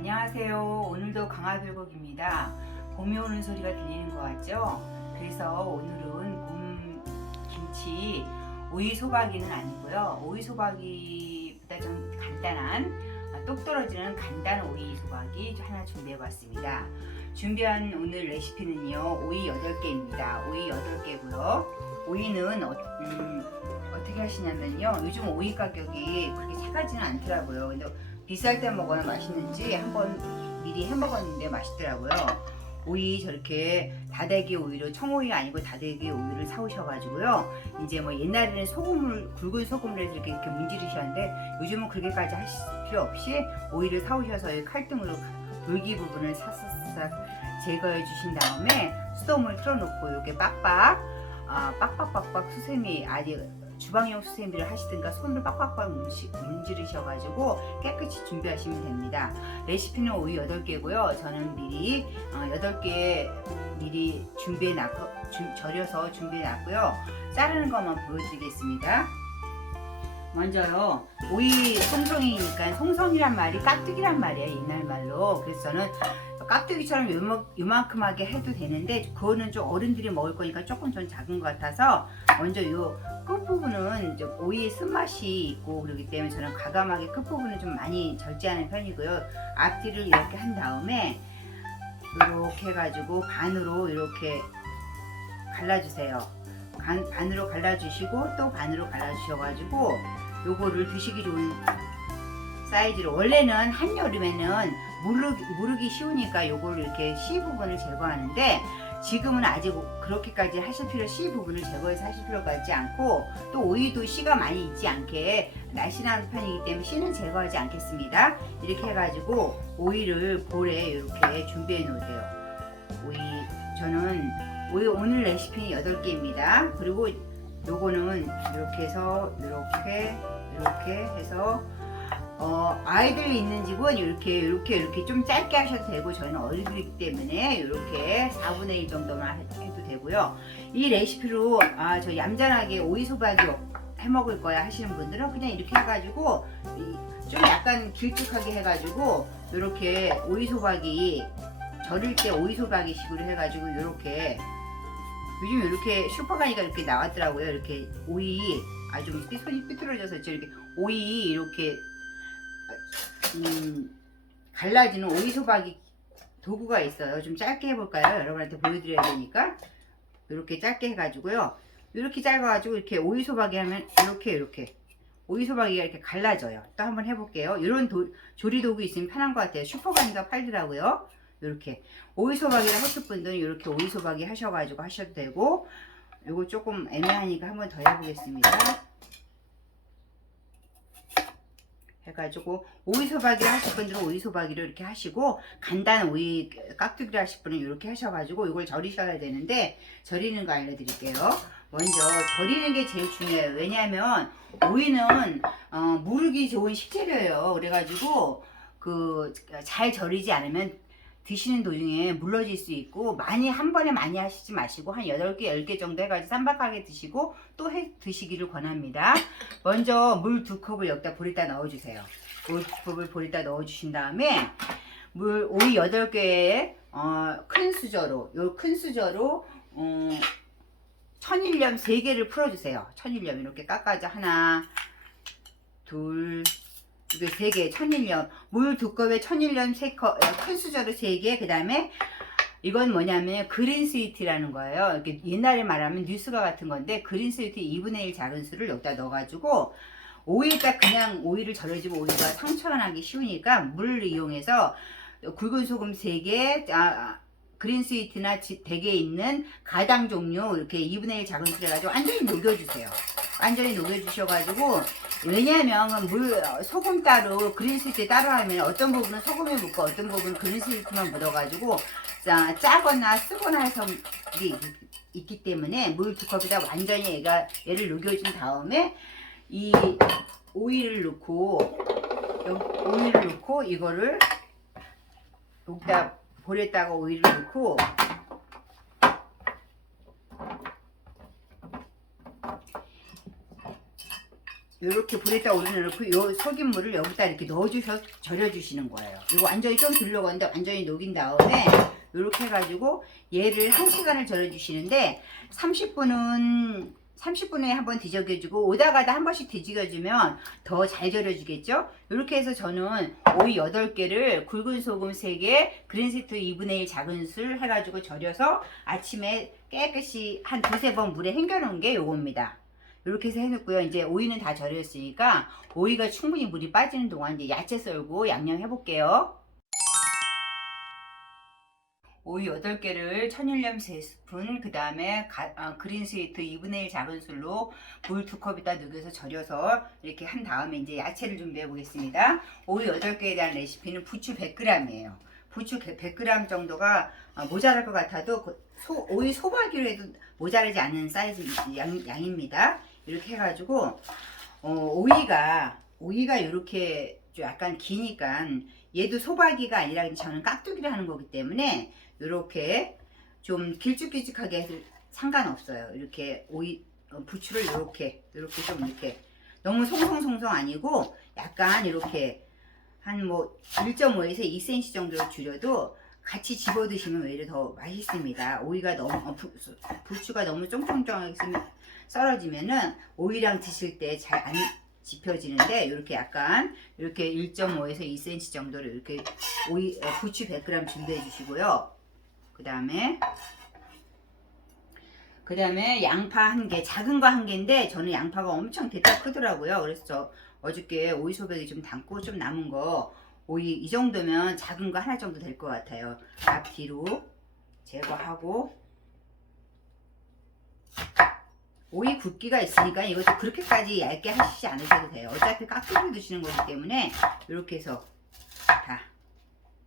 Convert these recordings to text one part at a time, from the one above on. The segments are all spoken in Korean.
안녕하세요. 오늘도 강화불고기입니다. 봄이 오는 소리가 들리는 것 같죠? 그래서 오늘은 봄 김치 오이소박이는 아니고요. 오이소박이보다 좀 간단한 똑 떨어지는 간단 오이소박이 하나 준비해봤습니다. 준비한 오늘 레시피는요. 오이 8개입니다. 오이 8개고요. 오이는 어떻게 하시냐면요. 요즘 오이 가격이 그렇게 싸가지는 않더라고요. 근데 비쌀 때 먹어야 맛있는지 한번 미리 해 먹었는데 맛있더라고요. 오이 저렇게 다대기 오이로 청오이 아니고 다대기 오이를 사오셔가지고요. 이제 뭐 옛날에는 소금을 굵은 소금을 해서 이렇게 문지르셨는데 요즘은 그렇게까지 하실 필요 없이 오이를 사오셔서 칼등으로 물기 부분을 싹싹 제거해 주신 다음에 수돗물 틀어놓고 이렇게 빡빡 수세미 아직 주방용 수세미를 하시든가 손으로 빡빡 문지르셔가지고 깨끗이 준비하시면 됩니다. 레시피는 오이 8개고요. 저는 미리 8개 미리 절여서 준비해놨고요. 자르는 것만 보여드리겠습니다. 먼저요, 오이 송송이니까 송송이란 말이 깍두기란 말이에요, 옛날 말로. 그래서 저는 깍두기처럼 요만큼하게 해도 되는데 그거는 좀 어른들이 먹을 거니까 조금 전 작은 것 같아서 먼저 요 끝부분은 좀 오이의 쓴맛이 있고 그렇기 때문에 저는 과감하게 끝부분은 좀 많이 절제하는 편이고요. 앞뒤를 이렇게 한 다음에 이렇게 해가지고 반으로 이렇게 갈라주세요. 반으로 갈라주시고 또 반으로 갈라주셔가지고 요거를 드시기 좋은 사이즈로, 원래는 한여름에는 무르기 쉬우니까 요거를 이렇게 씨 부분을 제거하는데 지금은 아직 그렇게까지 하실 필요, 씨 부분을 제거해서 하실 필요가 있지 않고 또 오이도 씨가 많이 있지 않게 날씬한 편이기 때문에 씨는 제거하지 않겠습니다. 이렇게 해가지고 오이를 볼에 이렇게 준비해 놓으세요. 저는 오이 오늘 레시피는 8개입니다. 그리고 요거는 이렇게 해서 이렇게 해서 아이들이 있는 집은 이렇게 좀 짧게 하셔도 되고 저희는 어리들이기 때문에 이렇게 4분의 1 정도만 해도 되고요. 이 레시피로 저 얌전하게 오이소박이 해 먹을 거야 하시는 분들은 그냥 이렇게 해가지고 좀 약간 길쭉하게 해가지고 이렇게 오이소박이 절일 때 오이소박이 식으로 해가지고 이렇게 요즘 이렇게 슈퍼 가니까 이렇게 나왔더라고요. 이렇게 오이 아주 손이 삐뚤어져서 이렇게 오이 이렇게 갈라지는 오이소박이 도구가 있어요. 좀 짧게 해볼까요? 여러분한테 보여드려야 되니까 이렇게 짧게 해가지고요. 이렇게 짧아가지고 이렇게 오이소박이 하면 이렇게 오이소박이가 이렇게 갈라져요. 또 한번 해볼게요. 이런 조리 도구 있으면 편한 것 같아요. 슈퍼 가니까 팔더라고요. 이렇게 오이소박이를 하실 분들은 이렇게 오이소박이 하셔가지고 하셔도 되고, 이거 조금 애매하니까 한번 더 해보겠습니다. 해가지고 오이소박이를 하실 분들은 오이소박이를 이렇게 하시고, 간단 오이 깍두기를 하실 분은 이렇게 하셔가지고 이걸 절이셔야 되는데 절이는 거 알려드릴게요. 먼저 절이는 게 제일 중요해요. 왜냐하면 오이는 무르기 좋은 식재료예요. 그래가지고 잘 절이지 않으면 드시는 도중에 물러질 수 있고, 한 번에 많이 하시지 마시고 한 8개, 10개 정도 해가지고 쌈박하게 드시고 또 드시기를 권합니다. 먼저 물 2컵을 여기다 볼에다 넣어주세요. 물 2컵을 볼에다 넣어주신 다음에 오이 8개에 큰 수저로 천일염 3개를 풀어주세요. 천일염 이렇게 깎아서 하나, 둘, 이게 3개, 천일염, 물 2컵에 천일염 3컵, 큰 수저로 3개, 그 다음에 이건 뭐냐면 그린 스위트라는 거예요. 이렇게 옛날에 말하면 뉴스가 같은 건데, 그린 스위트 2분의 1 작은 수를 여기다 넣어가지고 오이에다 그냥 오이를 절여주고 오이가 상처가 나기 쉬우니까 물을 이용해서 굵은 소금 3개, 그린 스위트나 댁에 있는 가당 종류 이렇게 2분의 1 작은 수를 해가지고 완전히 녹여주세요. 완전히 녹여주셔가지고, 왜냐하면 소금 따로 그린 스위트 따로 하면 어떤 부분은 소금에 묻고 어떤 부분은 그린 스위트만 묻어가지고 짜거나 쓰거나 해서 있기 때문에 물 2컵에다 완전히 얘를 녹여준 다음에 이 오이를 넣고 이거를 여기다 볼에다가 오이를 넣고 이렇게 불에다 올려놓고 요 속인물을 여기다 이렇게 넣어주셔서 절여주시는 거예요. 이거 완전히 좀 들러가는데 완전히 녹인 다음에 이렇게 해가지고 얘를 1시간을 절여주시는데 30분에 한번 뒤적여주고 오다 가다 한 번씩 뒤적여주면 더 잘 절여주겠죠. 이렇게 해서 저는 오이 8개를 굵은 소금 3개, 그린세트 2분의 1 작은 술 해가지고 절여서 아침에 깨끗이 한 2-3번 물에 헹궈놓은 게 요겁니다. 이렇게 해서 해놓고요. 이제 오이는 다 절였으니까 오이가 충분히 물이 빠지는 동안 이제 야채 썰고 양념 해볼게요. 오이 8개를 천일염 3스푼, 그 다음에 그린스위트 2분의 1 작은 술로 물 2컵에다 녹여서 절여서 이렇게 한 다음에 이제 야채를 준비해 보겠습니다. 오이 8개에 대한 레시피는 부추 100g이에요. 부추 100g 정도가 모자랄 것 같아도 오이 소박이로 해도 모자라지 않는 사이즈 양입니다. 이렇게 해가지고 오이가 이렇게 좀 약간 기니까 얘도 소박이가 아니라 저는 깍두기를 하는 거기 때문에 이렇게 좀 길쭉길쭉하게 해도 상관없어요. 이렇게 오이 부추를 이렇게 좀 이렇게 너무 송송송송 아니고 약간 이렇게 한 뭐 1.5에서 2cm 정도로 줄여도 같이 집어 드시면 오히려 더 맛있습니다. 오이가 너무 부추가 너무 쫑쫑쫑하게 썰어지면은 오이랑 드실 때 잘 안 집혀지는데 이렇게 약간 이렇게 1.5에서 2cm 정도로 이렇게 부추 100g 준비해 주시고요. 그 다음에 양파 1개, 작은 거 1개인데 저는 양파가 엄청 대따 크더라고요. 그래서 저 어저께 오이 소백이 좀 담고 좀 남은 거 오이 이 정도면 작은 거 하나 정도 될 것 같아요. 앞뒤로 제거하고 오이 굵기가 있으니까 이것도 그렇게까지 얇게 하시지 않으셔도 돼요. 어차피 깍두기를 드시는 거기 때문에 이렇게 해서 다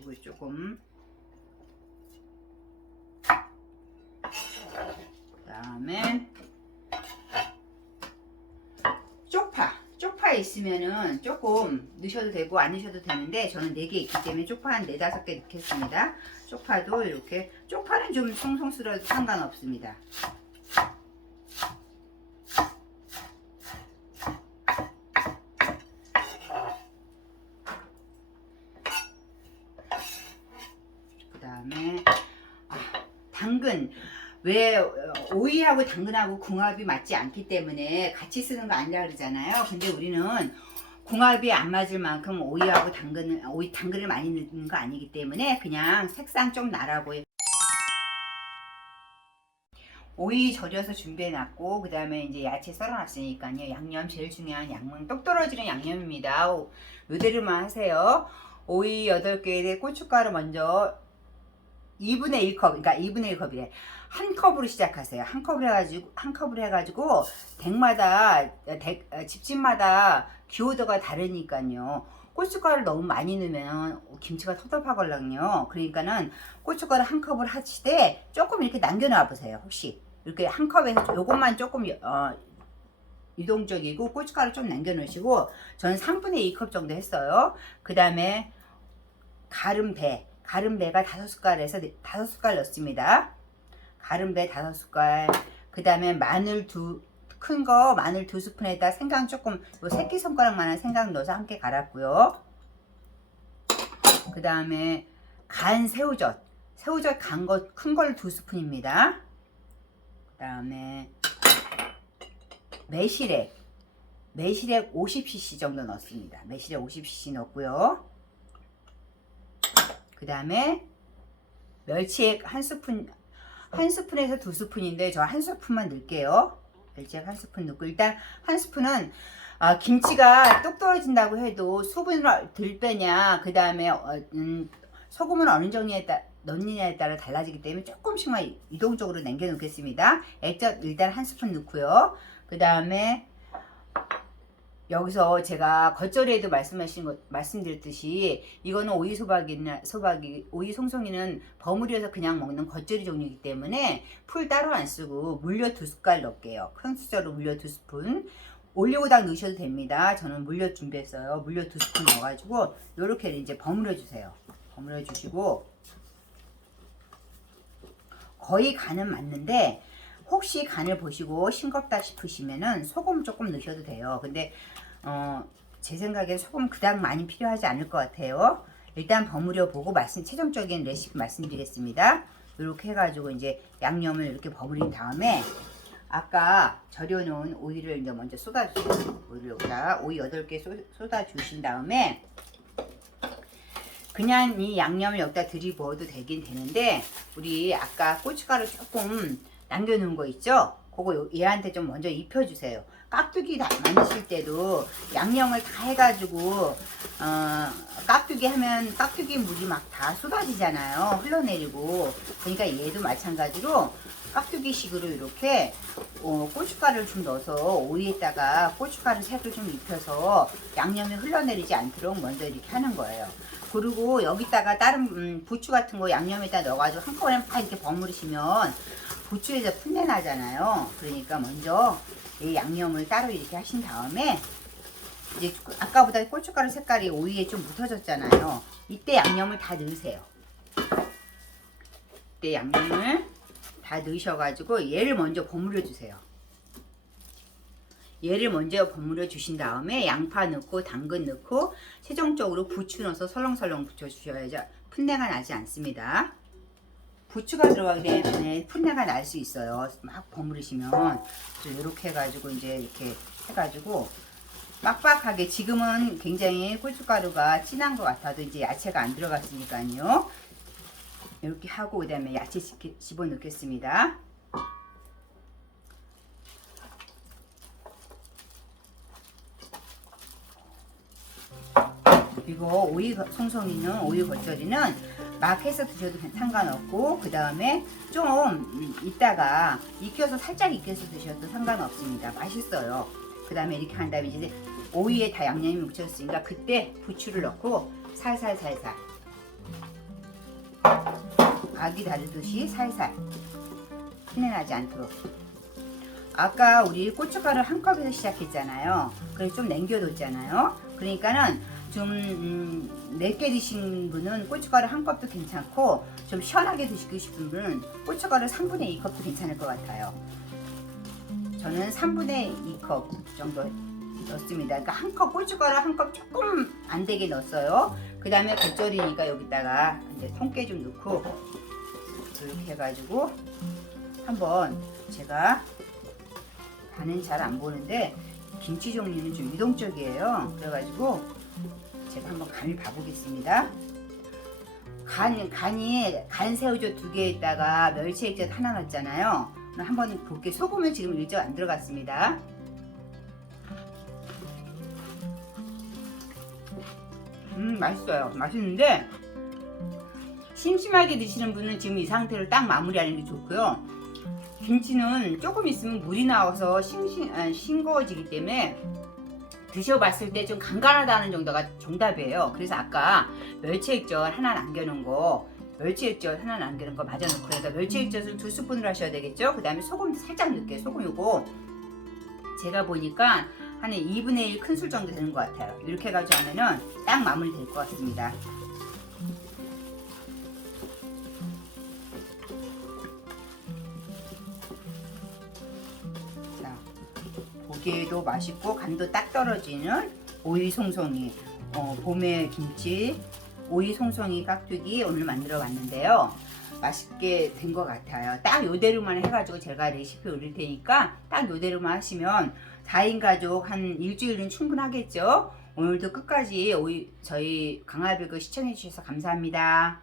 이걸 조금 그 다음에 쪽파 있으면은 조금 넣으셔도 되고 안 넣으셔도 되는데 저는 4개 있기 때문에 쪽파 한 4-5개 넣겠습니다. 쪽파도 이렇게 쪽파는 좀 송송 썰어도 상관없습니다. 그 다음에 당근, 왜 오이하고 당근하고 궁합이 맞지 않기 때문에 같이 쓰는 거 아니라 그러잖아요. 근데 우리는 궁합이 안 맞을 만큼 오이하고 당근을 많이 넣는 거 아니기 때문에 그냥 색상 좀 나라고 오이 절여서 준비해 놨고 그 다음에 이제 야채 썰어 놨으니까요. 양념 제일 중요한 양은 똑 떨어지는 양념입니다. 요대로만 하세요. 오이 8개에 고춧가루 먼저 2분의 1컵, 그러니까 2분의 1컵이래. 한 컵으로 시작하세요. 한 컵을 해가지고 집집마다 기호도가 다르니까요. 고춧가루를 너무 많이 넣으면 김치가 텁텁하걸랑요. 그러니까는 고춧가루 한 컵을 하시되 조금 이렇게 남겨놔 보세요. 혹시 이렇게 한 컵에서 요것만 조금 유동적이고 고춧가루 좀 남겨놓으시고 저는 3분의 2컵 정도 했어요. 그 다음에 가름배가 5숟갈에서 5숟갈 넣습니다. 가름배 5숟갈. 그 다음에 마늘 큰 거 마늘 2스푼에다 생강 조금 새끼손가락만한 생강 넣어서 함께 갈았고요. 그 다음에 간 새우젓 간 거 큰 걸 2스푼입니다. 그 다음에 매실액 50cc 정도 넣습니다. 매실액 50cc 넣고요. 그 다음에 멸치액 1스푼에서 2스푼인데 저 1스푼만 넣을게요. 멸치액 1스푼 넣고 일단 1스푼은 김치가 똑 떨어진다고 해도 수분을 덜 빼냐 그 다음에 소금은 어느 정도에 넣느냐에 따라 달라지기 때문에 조금씩만 유동적으로 남겨 놓겠습니다. 액젓 일단 1스푼 넣고요. 그 다음에 여기서 제가 겉절이에도 말씀드렸듯이 이거는 오이 오이 송송이는 버무려서 그냥 먹는 겉절이 종류이기 때문에 풀 따로 안 쓰고 물엿 2숟갈 넣을게요. 큰 숫자로 물엿 2스푼. 올리고당 넣으셔도 됩니다. 저는 물엿 준비했어요. 물엿 2스푼 넣어가지고 이렇게 이제 버무려 주세요. 버무려 주시고 거의 간은 맞는데 혹시 간을 보시고 싱겁다 싶으시면은 소금 조금 넣으셔도 돼요. 근데 제 생각엔 소금 그닥 많이 필요하지 않을 것 같아요. 일단 버무려 보고 최종적인 레시피 말씀드리겠습니다. 이렇게 해가지고 이제 양념을 이렇게 버무린 다음에 아까 절여놓은 오이를 이제 먼저 쏟아주세요. 오이를 여기다가 오이 8개 쏟아주신 다음에 그냥 이 양념을 여기다 들이부어도 되긴 되는데 우리 아까 고춧가루 조금 남겨놓은 거 있죠? 그거 얘한테 좀 먼저 입혀주세요. 깍두기 만드실 때도 양념을 다 해가지고 깍두기 하면 깍두기 물이 막 다 쏟아지잖아요. 흘러내리고. 그러니까 얘도 마찬가지로 깍두기식으로 이렇게 고춧가루를 좀 넣어서 오이에다가 고춧가루 색을 좀 입혀서 양념이 흘러내리지 않도록 먼저 이렇게 하는 거예요. 그리고 여기다가 다른 부추 같은 거 양념에다 넣어가지고 한꺼번에 막 이렇게 버무리시면 부추에서 풋내 나잖아요. 그러니까 먼저 이 양념을 따로 이렇게 하신 다음에 이제 아까보다 고춧가루 색깔이 오이에 좀 묻어졌잖아요. 이때 양념을 다 넣으세요. 이때 양념을 다 넣으셔가지고 얘를 먼저 버무려 주세요. 얘를 먼저 버무려 주신 다음에 양파 넣고 당근 넣고 최종적으로 부추 넣어서 설렁설렁 부쳐 주셔야죠. 풋내가 나지 않습니다. 부추가 들어가기 때문에 풋내가 날 수 있어요. 막 버무리시면 이렇게 해가지고 이제 이렇게 해가지고 빡빡하게 지금은 굉장히 고춧가루가 진한 것 같아도 이제 야채가 안 들어갔으니까요. 이렇게 하고 그 다음에 야채 집어넣겠습니다. 그리고 오이 송송이는 오이 겉절이는 막 해서 드셔도 상관없고 그 다음에 좀 이따가 익혀서 살짝 익혀서 드셔도 상관없습니다. 맛있어요. 그 다음에 이렇게 한 다음에 이제 오이에 다 양념이 묻혔으니까 그때 부추를 넣고 살살살살 아기 다루듯이 살살 풋내나지 않도록. 아까 우리 고춧가루 한 컵에서 시작했잖아요. 그래서 좀 남겨뒀잖아요. 그러니까는 좀 맵게 드신 분은 고춧가루 한 컵도 괜찮고 좀 시원하게 드시고 싶은 분은 고춧가루 3분의 2컵도 괜찮을 것 같아요. 저는 3분의 2컵 정도 넣습니다. 그러니까 한 컵 고춧가루 한 컵 조금 안 되게 넣었어요. 그 다음에 겉절이니까 여기다가 이제 통깨 좀 넣고 이렇게 해가지고 한번 제가 간은 잘 안 보는데 김치 종류는 좀 유동적이에요. 그래가지고 제가 한번 간을 봐보겠습니다. 간 새우젓 2개에다가 멸치 액젓 하나 넣었잖아요. 한번 볼게요. 소금은 지금 일절 안 들어갔습니다. 맛있어요. 맛있는데 심심하게 드시는 분은 지금 이 상태로 딱 마무리하는 게 좋고요. 김치는 조금 있으면 물이 나와서 싱거워지기 때문에 드셔봤을 때 좀 간간하다는 정도가 정답이에요. 그래서 아까 멸치액젓 하나 남겨놓은 거 맞아놓고 그러니까 멸치액젓을 2스푼을 하셔야 되겠죠. 그 다음에 소금도 살짝 넣을게요. 소금 요거 제가 보니까 한 2분의 1 큰술 정도 되는 것 같아요. 이렇게 해가지고 하면은 딱 마무리 될 것 같습니다. 자, 보기에도 맛있고 간도 딱 떨어지는 오이 송송이 봄의 김치 오이 송송이 깍두기 오늘 만들어 봤는데요. 맛있게 된 것 같아요. 딱 요대로만 해가지고 제가 레시피 올릴 테니까 딱 요대로만 하시면 4인 가족 한 일주일은 충분하겠죠. 오늘도 끝까지 저희 강화백을 시청해 주셔서 감사합니다.